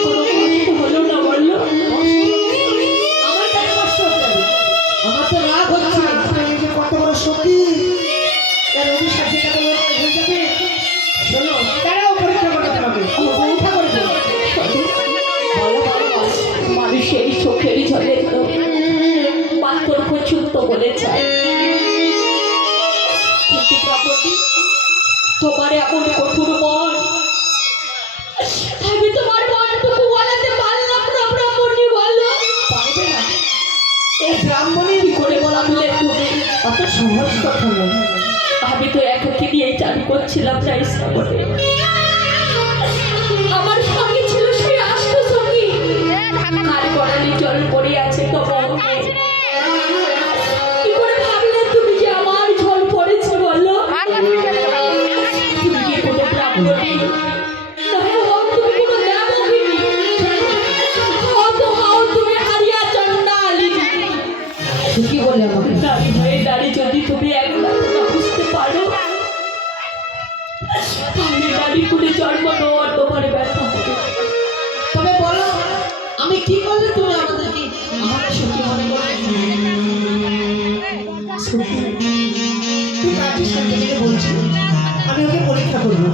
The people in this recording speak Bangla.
তোমার কোনো কষ্ট হলো না বললো? আমার কেন কষ্ট হতে হবে? আমার তো রাগ হচ্ছে। এই যে কত বড় সত্যি এর অভিশাপ যেটা বললো হয়ে যাবে। শোনো, তারাও পরীক্ষা করতে হবে। পরীক্ষা করবে। মানুষের চোখের জলে তো পাথর পর্যন্ত বলে যায়, কিন্তু প্রকৃতি তোমার এমন কঠোর মন, আমি তোমার মনটুকু বলাতে পারলাম না। ব্রাহ্মণী বলো পারবে না। এই ব্রাহ্মণী কি করে বলা বলে তুমি? অত সহজ কথা নয়। আমি তো একাকে নিয়ে চান করছিলাম না ইচ্ছা করে। আমার সঙ্গে ছিল সেই আষ্ট সঙ্গী, আর গড়ালি জল পড়ে আছে তোমার। কি করে ভাবলে তুমি যে আমার জল পড়েছে বলো? তুমি কি কোনো ব্রাহ্মণী? নয় হোক তুমি কোনো দেবগিনী, হয়তো হও তুমি হারিয়া চণ্ডালী। কি বলে আমাকে? নারী হয়ে নারী যদি তুমি একবার বুঝতে পারো, তাহলে নারী কুলে জন্ম নেওয়ার তোমার ব্যথা হবে। তবে বলো, আমি কি করলে তুমি আমাদেরকে আমাকে সত্যি মনে করবে? তুই কাজী সাথে বলছি, আমি ওকে পরীক্ষা করবো।